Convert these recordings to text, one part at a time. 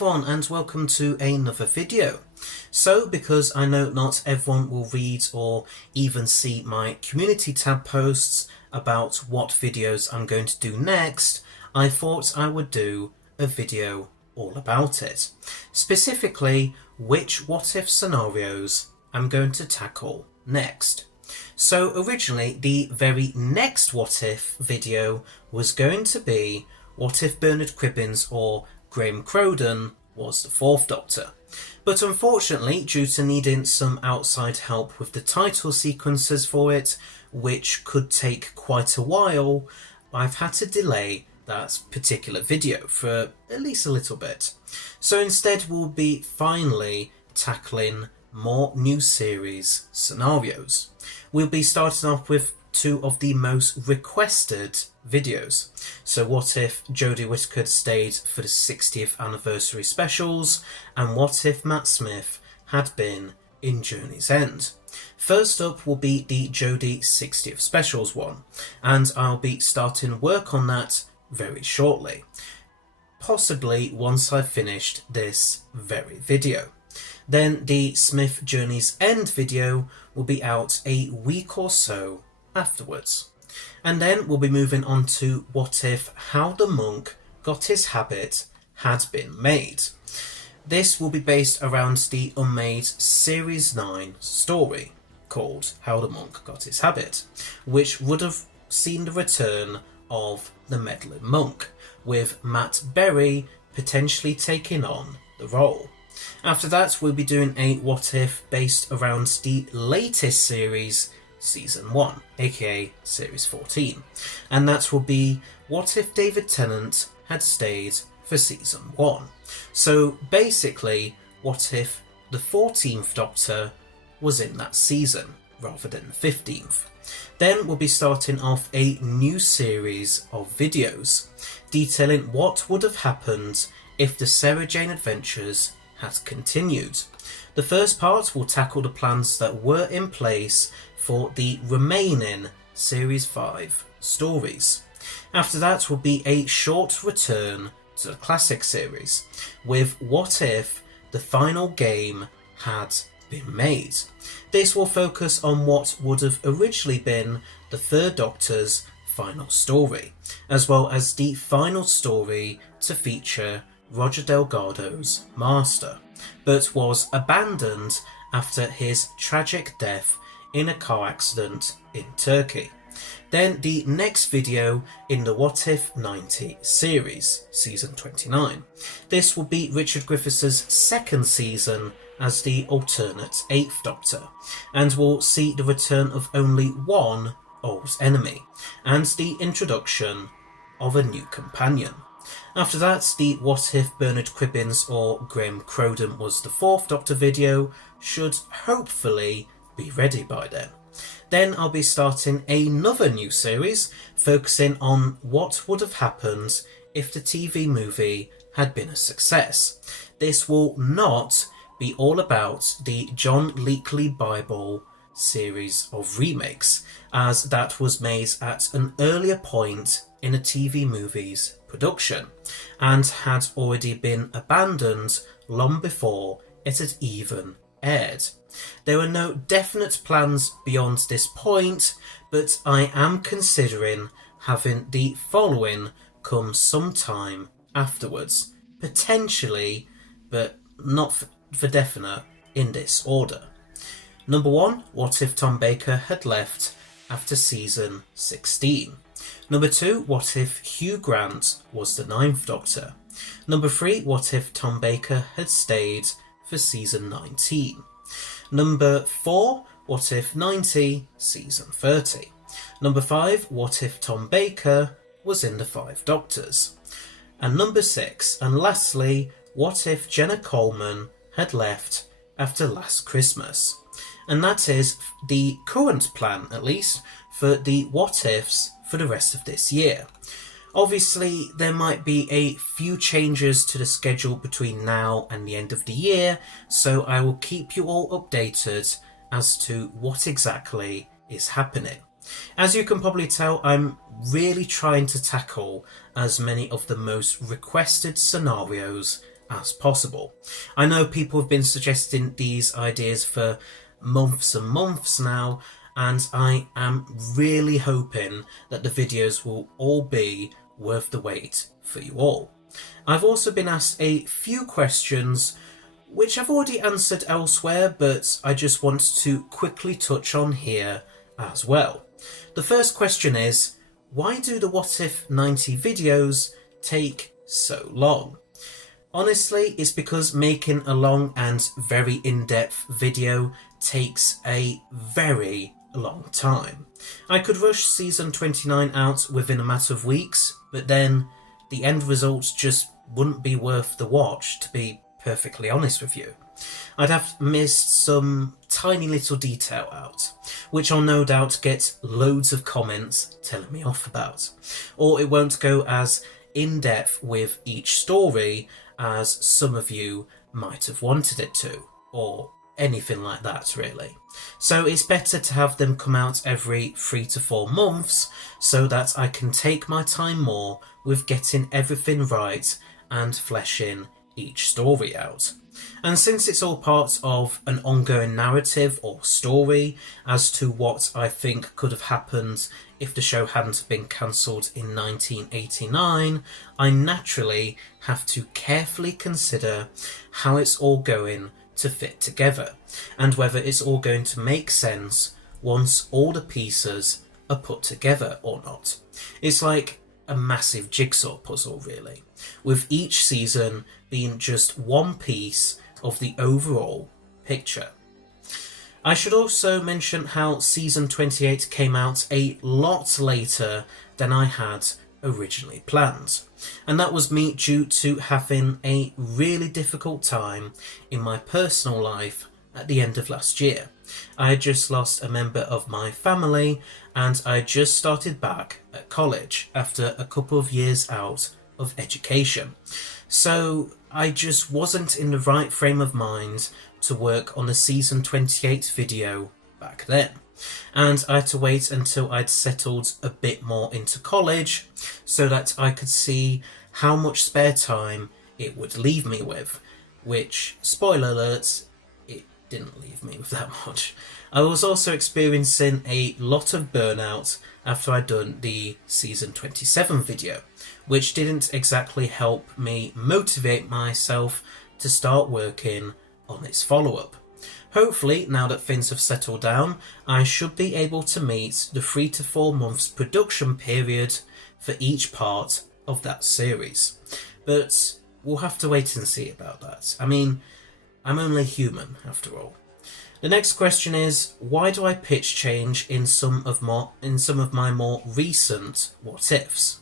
everyone and welcome to another video. So because I know not everyone will read or even see my community tab posts about what videos I'm going to do next, I thought I would do a video all about it. Specifically, which what if scenarios I'm going to tackle next. So originally the very next what if video was going to be what if Bernard Cribbins or Graham Crowden was the Fourth Doctor. But unfortunately, due to needing some outside help with the title sequences for it, which could take quite a while, I've had to delay that particular video for at least a little bit. So instead we'll be finally tackling more new series scenarios. We'll be starting off with two of the most requested videos. So what if Jodie Whittaker stayed for the 60th anniversary specials, and what if Matt Smith had been in Journey's End. First up will be the Jodie 60th specials one, and I'll be starting work on that very shortly, possibly once I've finished this very video. Then the Smith Journey's End video will be out a week or so afterwards. And then we'll be moving on to what if How the Monk Got His Habit had been made. This will be based around the unmade Series 9 story called How the Monk Got His Habit, which would have seen the return of the meddling monk, with Matt Berry potentially taking on the role. After that, we'll be doing a what if based around the latest series, Season 1, aka Series 14, and that will be what if David Tennant had stayed for Season 1. So basically, what if the 14th Doctor was in that season rather than the 15th. Then we'll be starting off a new series of videos detailing what would have happened if the Sarah Jane Adventures had continued. The first part will tackle the plans that were in place for the remaining Series 5 stories. After that will be a short return to the classic series, with what if the final game had been made. This will focus on what would have originally been the Third Doctor's final story, as well as the final story to feature Roger Delgado's Master, but was abandoned after his tragic death in a car accident in Turkey. Then the next video in the What If 90 series, Season 29. This will be Richard Griffiths' second season as the alternate 8th Doctor, and will see the return of only one old enemy, and the introduction of a new companion. After that, the What If Bernard Cribbins or Graham Crowden was the Fourth Doctor video should hopefully be ready by then. Then I'll be starting another new series focusing on what would have happened if the TV movie had been a success. This will not be all about the John Leakley Bible series of remakes, as that was made at an earlier point in a TV movie's production and had already been abandoned long before it had even aired. There were no definite plans beyond this point, but I am considering having the following come sometime afterwards, potentially, but not for definite in this order. Number 1, what if Tom Baker had left after season 16? Number 2, what if Hugh Grant was the 9th Doctor? Number 3, what if Tom Baker had stayed for season 19? Number 4, what if 90, season 30? Number 5, what if Tom Baker was in the 5 Doctors? And number 6, and lastly, what if Jenna Coleman had left after Last Christmas? And that is the current plan, at least, for the what ifs for the rest of this year. Obviously, there might be a few changes to the schedule between now and the end of the year, so I will keep you all updated as to what exactly is happening. As you can probably tell, I'm really trying to tackle as many of the most requested scenarios as possible. I know people have been suggesting these ideas for months and months now, and I am really hoping that the videos will all be worth the wait for you all. I've also been asked a few questions which I've already answered elsewhere, but I just want to quickly touch on here as well. The first question is, why do the What If 90 videos take so long? Honestly, it's because making a long and very in-depth video takes a very long time. I could rush season 29 out within a matter of weeks, but then the end result just wouldn't be worth the watch, to be perfectly honest with you. I'd have missed some tiny little detail out, which I'll no doubt get loads of comments telling me off about. Or it won't go as in-depth with each story as some of you might have wanted it to, or anything like that really. So it's better to have them come out every 3 to 4 months so that I can take my time more with getting everything right and fleshing each story out. And since it's all part of an ongoing narrative or story as to what I think could have happened if the show hadn't been cancelled in 1989, I naturally have to carefully consider how it's all going to fit together and whether it's all going to make sense once all the pieces are put together or not. It's like a massive jigsaw puzzle really, with each season being just one piece of the overall picture. I should also mention how season 28 came out a lot later than I had originally planned, and that was me due to having a really difficult time in my personal life at the end of last year. I had just lost a member of my family and I just started back at college after a couple of years out of education. So I just wasn't in the right frame of mind to work on a season 28 video back then. And I had to wait until I'd settled a bit more into college so that I could see how much spare time it would leave me with, which, spoiler alert, it didn't leave me with that much. I was also experiencing a lot of burnout after I'd done the season 27 video, which didn't exactly help me motivate myself to start working on its follow-up. Hopefully, now that things have settled down, I should be able to meet the 3 to 4 months production period for each part of that series. But we'll have to wait and see about that. I mean, I'm only human after all. The next question is, why do I pitch change in some of my more recent what ifs?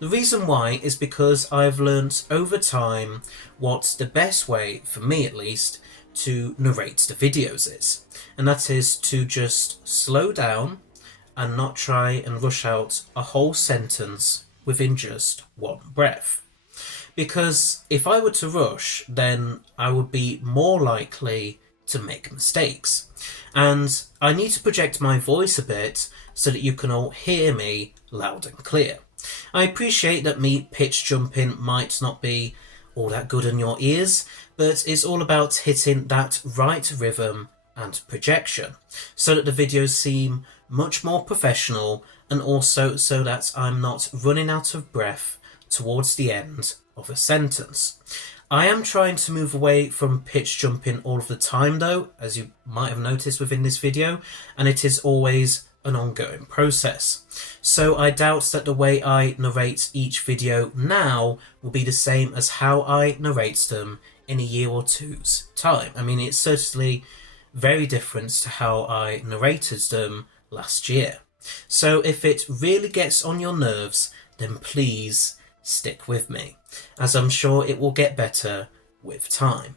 The reason why is because I've learnt over time what the best way, for me at least, to narrate the videos is, and that is to just slow down and not try and rush out a whole sentence within just one breath. Because if I were to rush, then I would be more likely to make mistakes, and I need to project my voice a bit so that you can all hear me loud and clear. I appreciate that me pitch jumping might not be all that good in your ears, but it's all about hitting that right rhythm and projection so that the videos seem much more professional, and also so that I'm not running out of breath towards the end of a sentence. I am trying to move away from pitch jumping all of the time though, as you might have noticed within this video, and it is always an ongoing process. So I doubt that the way I narrate each video now will be the same as how I narrate them in a year or two's time. I mean, it's certainly very different to how I narrated them last year. So if it really gets on your nerves, then please stick with me, as I'm sure it will get better with time.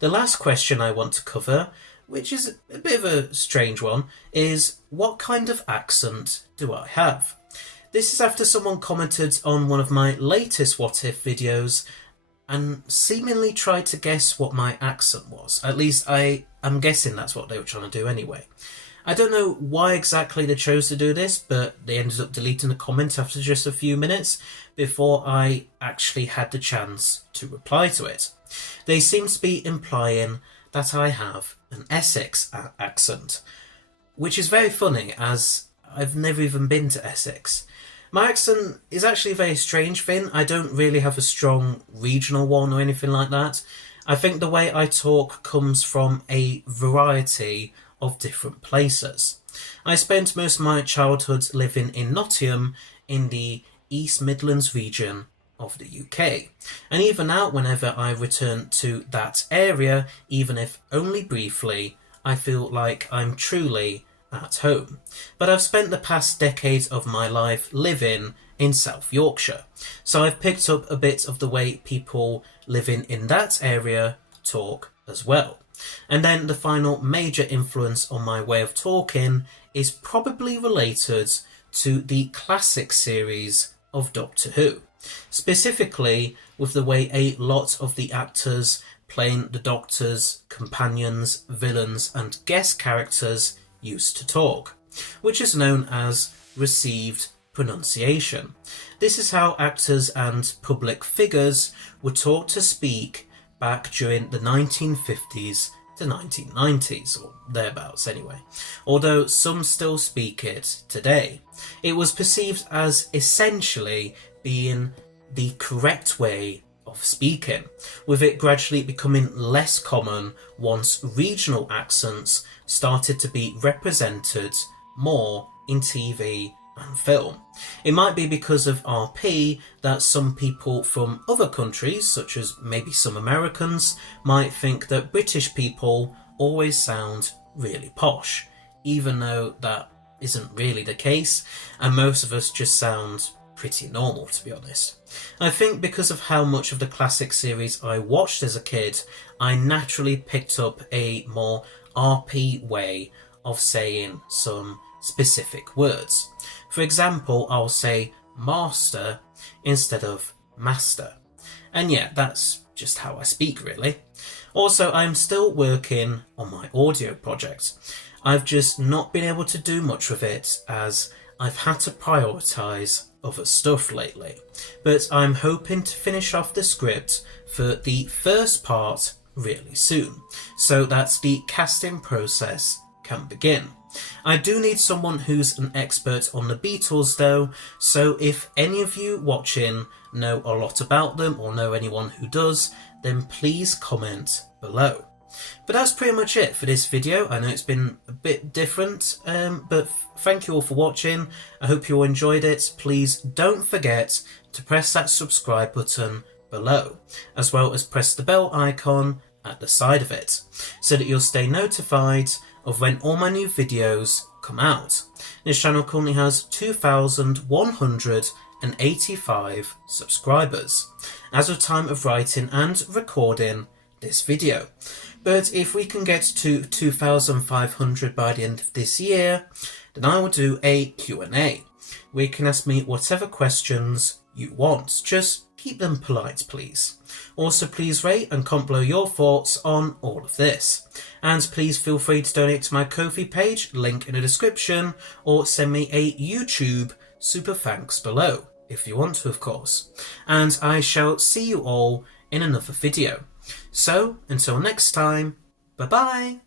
The last question I want to cover, which is a bit of a strange one, is what kind of accent do I have? This is after someone commented on one of my latest What If videos and seemingly tried to guess what my accent was. At least I'm guessing that's what they were trying to do anyway. I don't know why exactly they chose to do this, but they ended up deleting the comment after just a few minutes before I actually had the chance to reply to it. They seem to be implying that I have an Essex accent, which is very funny as I've never even been to Essex. My accent is actually a very strange thing. I don't really have a strong regional one or anything like that. I think the way I talk comes from a variety of different places. I spent most of my childhood living in Nottingham in the East Midlands region of the UK. And even now, whenever I return to that area, even if only briefly, I feel like I'm truly at home. But I've spent the past decade of my life living in South Yorkshire, so I've picked up a bit of the way people living in that area talk as well. And then the final major influence on my way of talking is probably related to the classic series of Doctor Who, specifically with the way a lot of the actors playing the Doctor's companions, villains and guest characters used to talk, which is known as received pronunciation. This is how actors and public figures were taught to speak back during the 1950s to 1990s, or thereabouts anyway, although some still speak it today. It was perceived as essentially being the correct way of speaking, with it gradually becoming less common once regional accents started to be represented more in TV and film. It might be because of RP that some people from other countries, such as maybe some Americans, might think that British people always sound really posh, even though that isn't really the case, and most of us just sound pretty normal, to be honest. I think because of how much of the classic series I watched as a kid, I naturally picked up a more RP way of saying some specific words. For example, I'll say master instead of master. And yeah, that's just how I speak, really. Also, I'm still working on my audio project. I've just not been able to do much with it as I've had to prioritise other stuff lately. But I'm hoping to finish off the script for the first part really soon, so that the casting process can begin. I do need someone who's an expert on the Beatles though, so if any of you watching know a lot about them or know anyone who does, then please comment below. But that's pretty much it for this video. I know it's been a bit different, but thank you all for watching. I hope you all enjoyed it. Please don't forget to press that subscribe button below, as well as press the bell icon at the side of it, so that you'll stay notified of when all my new videos come out. This channel currently has 2,185 subscribers as of time of writing and recording this video. But if we can get to 2,500 by the end of this year, then I will do a Q&A, where you can ask me whatever questions you want. Just keep them polite, please. Also, please rate and comment below your thoughts on all of this. And please feel free to donate to my Ko-fi page, link in the description, or send me a YouTube super thanks below, if you want to, of course. And I shall see you all in another video. So, until next time, bye bye!